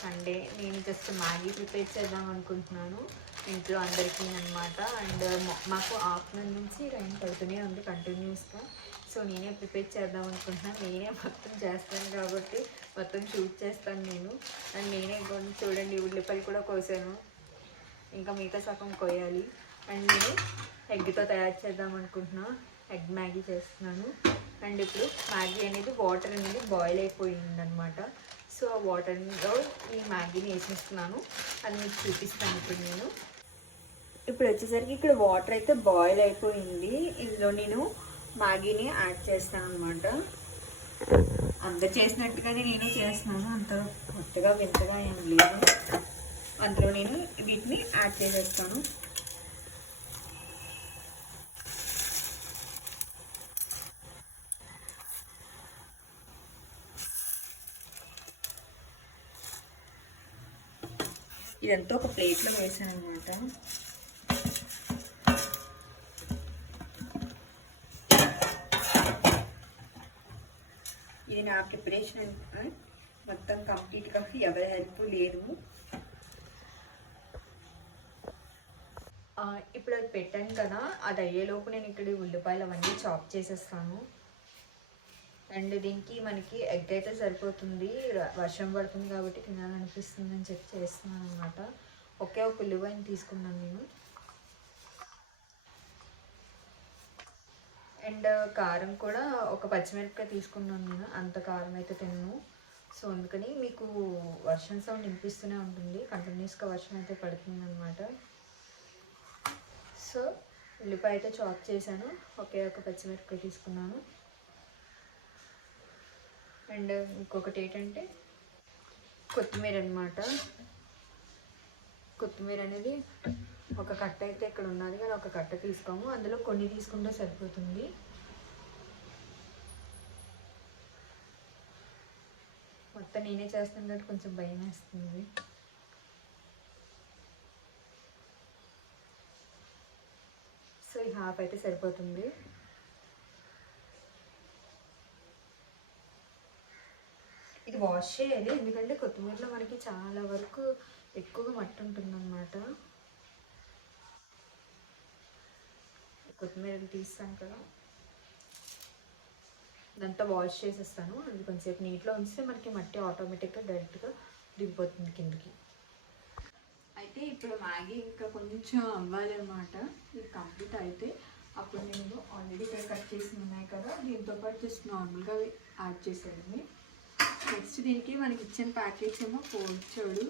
Sunday నేను just Maggi prepare చేద్దాం అనుకుంటున్నాను ఇంట్లో అందరికీ అనమాట. అండ్ మాకు ఆఫ్టర్నూన్ నుంచి రైన్ పడుతూనే ఉంది కంటిన్యూస్గా. సో నేనే ప్రిపేర్ చేద్దాం అనుకుంటున్నాను. నేనే మొత్తం చేస్తాను కాబట్టి మొత్తం షూట్ చేస్తాను నేను. అండ్ నేనే చూడండి ఉల్లిపాయలు కూడా కోసాను, ఇంకా మిగతా సగం కోయాలి. అండ్ నేను ఎగ్తో తయారు చేద్దాం అనుకుంటున్నాను. ఎగ్ మ్యాగీ చేస్తున్నాను. అండ్ ఇప్పుడు మ్యాగీ అనేది వాటర్ అనేది బాయిల్ అయిపోయింది అనమాట. సో ఆ వాటర్లో ఈ మ్యాగీని వేసేస్తున్నాను. అది మీకు చూపిస్తాను ఇప్పుడు నేను. ఇప్పుడు వచ్చేసరికి ఇక్కడ వాటర్ అయితే బాయిల్ అయిపోయింది. ఇందులో నేను మ్యాగీని యాడ్ చేస్తాను అనమాట. అందరు చేసినట్టుగానే నేను చేస్తున్నాను, అంత కొత్తగా వింతగా ఏం లేదు. అందులో నేను వీటిని యాడ్ చేసేస్తాను. ఇదంతా ఒక ప్లేట్లో వేసాను అనమాట. ఇది నా ప్రిపరేషన్ మొత్తం కంప్లీట్గా ఎవరి హెల్ప్ లేదు. ఇప్పుడు అది పెట్టాను కదా, అది అయ్యేలోపు నేను ఇక్కడ ఉల్లిపాయలు అవన్నీ చాప్ చేసేస్తాను. అండ్ దీనికి మనకి ఎగ్ అయితే సరిపోతుంది, వర్షం పడుతుంది కాబట్టి తినాలనిపిస్తుంది అని చెప్పి చేస్తున్నాను అనమాట. ఒకే ఒక ఉల్లిపాయని తీసుకున్నాను నేను. అండ్ కారం కూడా ఒక పచ్చిమిరపకాయ తీసుకున్నాను నేను, అంత కారం అయితే తిన్నాను. సో అందుకని మీకు వర్షం సౌండ్ వినిపిస్తూనే ఉంటుంది, కంటిన్యూస్గా వర్షం అయితే పడుతుంది అనమాట. సో ఉల్లిపాయ అయితే చాప్ చేశాను, ఒకే ఒక పచ్చిమిరపకాయ తీసుకున్నాను. అండ్ ఇంకొకటి ఏంటంటే కొత్తిమీర అనమాట. కొత్తిమీర అనేది ఒక కట్ట అయితే ఇక్కడ ఉన్నది కానీ ఒక కట్ట తీసుకోము, అందులో కొన్ని తీసుకుంటే సరిపోతుంది. మొత్తం నేనే చేస్తాను కాబట్టి కొంచెం భయం వేస్తుంది. సో ఈ హాఫ్ అయితే సరిపోతుంది. ఇది వాష్ చేయాలి, ఎందుకంటే కొత్తిమీరలో మనకి చాలా వరకు ఎక్కువగా మట్టి ఉంటుందన్నమాట. కొత్తిమీర తీస్తాను కదా, ఇదంతా వాష్ చేసేస్తాను. అది కొంచెంసేపు నీటిలో ఉంచితే మనకి మట్టి ఆటోమేటిక్గా డైరెక్ట్గా దిగిపోతుంది కిందకి. అయితే ఇప్పుడు మ్యాగీ ఇంకా కొంచెం అవ్వాలన్నమాట. ఇది కంప్లీట్ అయితే అప్పుడు నేను ఆల్రెడీ ఇక్కడ కట్ చేసి ఉన్నాయి కదా, దీంతోపాటు జస్ట్ నార్మల్గా యాడ్ చేసేయండి. నెక్స్ట్ దీనికి మనకి ఇచ్చిన ప్యాకెట్స్ ఏమో పోల్చాడు,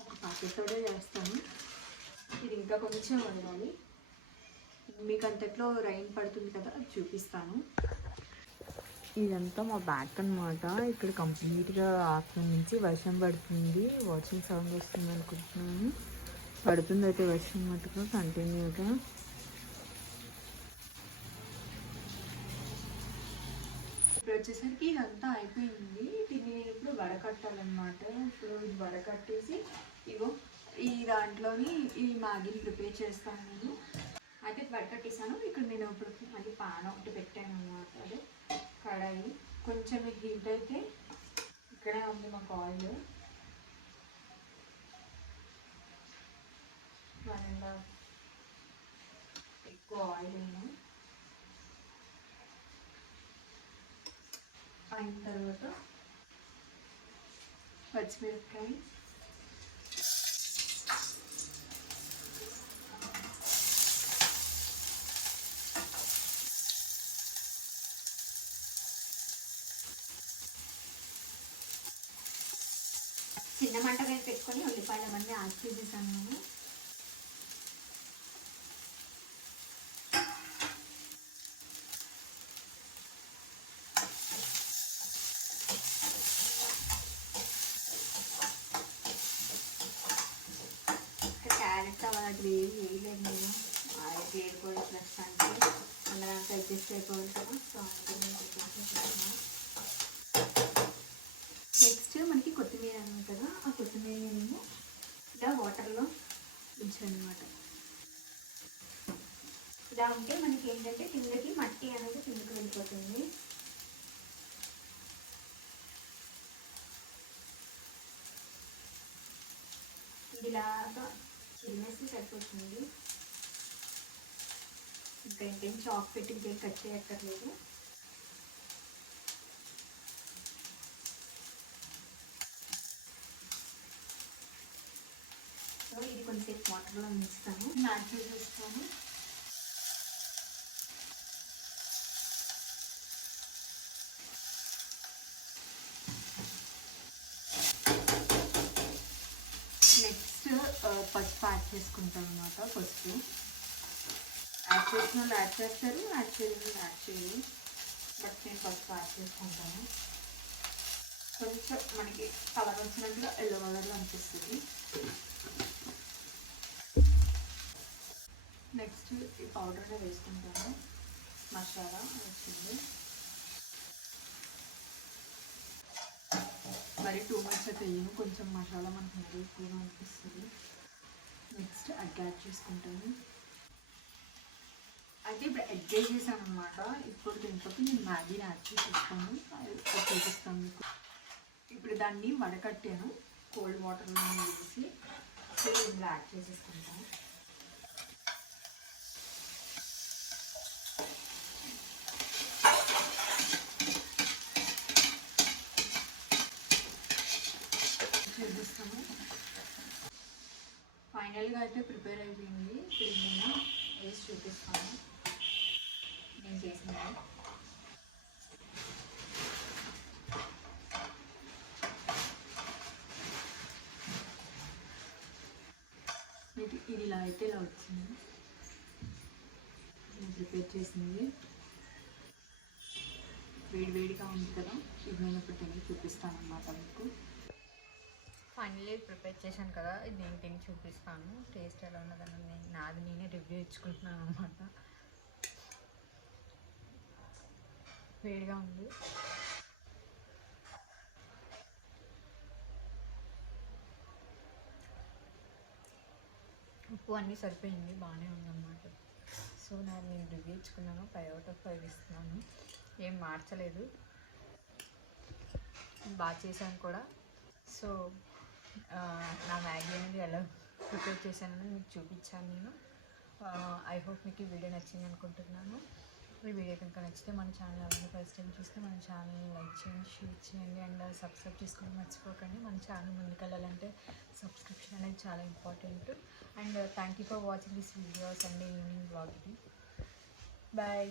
ఒక ప్యాకెట్తోనే చేస్తాను. ఇది ఇంకా కొంచెం వదలాలి. మీకు అంతట్లో రైన్ పడుతుంది కదా, అది చూపిస్తాను. ఇదంతా మా బ్యాక్ అనమాట. ఇక్కడ కంప్లీట్గా ఆఫ్టర్నూన్ నుంచి వర్షం పడుతుంది, వాచింగ్ సౌండ్ వస్తుంది అనుకుంటున్నాను. పడుతుంది అయితే వర్షం మటుగా కంటిన్యూగా. ఇప్పుడు వచ్చేసరికి ఇదంతా అయిపోయింది. దీన్ని నేను ఇప్పుడు వడకట్టాలన్నమాట. ఇప్పుడు ఇది వడకట్టేసి ఇగో ఈ దాంట్లోని ఈ మ్యాగీని ప్రిపేర్ చేస్తాను నేను. అయితే వడకట్టేసాను. ఇక్కడ నేను ఇప్పుడు మళ్ళీ పాన్ ఒకటి పెట్టాను అన్నమాట. అదే కడాయి కొంచెం హీట్ అయితే ఇక్కడే ఉంది మాకు ఆయిల్ 1.5 ఎక్కువ ఆయిల్ అయినా అయిన తర్వాత పచ్చిమిరపకాయ, చిన్న మంట మీద పెట్టుకొని ఉల్లిపాయలు అవన్నీ యాడ్ చేసేసాను నేను. క్యారెట్ అలాంటివి ఏమి వేయలేదు నేను, అది వేయకూడదు ప్రస్తుతానికి, అందరంతా అడ్జస్ట్ అయిపోవాలి కదా. సో అందుకని నెక్స్ట్ మనకి కొత్తిమీర అన్నమాట కదా, ఆ కొత్తిమీర నేను ఇలా వాటర్లో ఉంచాను అనమాట. ఇలా ఉంటే మనకి ఏంటంటే కిందకి మట్టి అనేది కిందకి వెళ్ళిపోతుంది. ఇలాగా చిరిమేస్తే సరిపోతుంది. ఇంకా ఇంకేం చాక్ పెట్టి ఇంకేం కట్ చేయక్కర్లేదు. సో ఇది కొంచెంసేపు వాటర్లో ఉంచుతాను. యాడ్ చేసేస్తాను. నెక్స్ట్ పసుపు యాడ్ చేసుకుంటాను అనమాట. పసుపు యాడ్ చేసిన వాళ్ళు యాడ్ చేస్తారు, యాడ్ చేయని యాడ్ చేయాలి. బట్ నేను పసుపు యాడ్ చేసుకుంటాను. కొంచెం మనకి కలర్ వచ్చినట్టుగా ఎల్లో కలర్లో అనిపిస్తుంది. నెక్స్ట్ ఈ పౌడర్ని వేసుకుంటాను. మసాలా వచ్చింది. మరి 2 minutes అయితే వేయను, కొంచెం మసాలా మనకు మరీ ఎక్కువగా అనిపిస్తుంది. నెక్స్ట్ ఎగ్ యాడ్ చేసుకుంటాను. అయితే ఇప్పుడు ఎగ్ చేసాను అనమాట. ఇప్పుడు దీంట్లోకి నేను మ్యాగీని యాడ్ చేసేస్తాను. చూపిస్తాను మీకు. ఇప్పుడు దాన్ని వడకట్టాను కోల్డ్ వాటర్లో వేసి. సో దీంట్లో యాడ్ చేసేసుకుంటాను. చూపిస్తాను. ఫైనల్గా అయితే ప్రిపేర్ అయిపోయింది. ఇప్పుడు నేను వేసి చూపిస్తాను నేను చేసినది. ఇది ఇలా అయితే ఇలా వచ్చింది నేను ప్రిపేర్ చేసింది. వేడిగా ఉంది కదా, ఇది నేను ఇప్పుడు తిని చూపిస్తాను అన్నమాట మీకు. ఫైనల్లీ ప్రిపేర్ చేశాను కదా, ఇది నేను తిని చూపిస్తాను టేస్ట్ ఎలా ఉన్నదని. నాది నేనే రివ్యూ ఇచ్చుకుంటున్నాను అనమాట. వేడిగా ఉంది. ఉప్పు అన్నీ సరిపోయింది, బాగానే ఉందన్నమాట. సో నేను రివ్యూ ఇచ్చుకున్నాను, 5 out of 5 ఇస్తున్నాను. ఏం మార్చలేదు, బాగా చేశాను కూడా. సో నా మ్యాగీ అనేది ఎలా ప్రిపేర్ చేశానని మీకు చూపించాను నేను. ఐ హోప్ మీకు ఈ వీడియో నచ్చింది అనుకుంటున్నాను. ఈ వీడియో కనుక నచ్చితే మన ఛానల్ ఎవరైనా ఫస్ట్ టైం చూస్తే మన ఛానల్ని లైక్ చేయండి, షేర్ చేయండి అండ్ సబ్స్క్రైబ్ చేసుకోవడం మర్చిపోకండి. మన ఛానల్ ముందుకెళ్ళాలంటే సబ్స్క్రిప్షన్ అనేది చాలా important. And thank you for watching this video Sunday evening blog ఇది. బాయ్.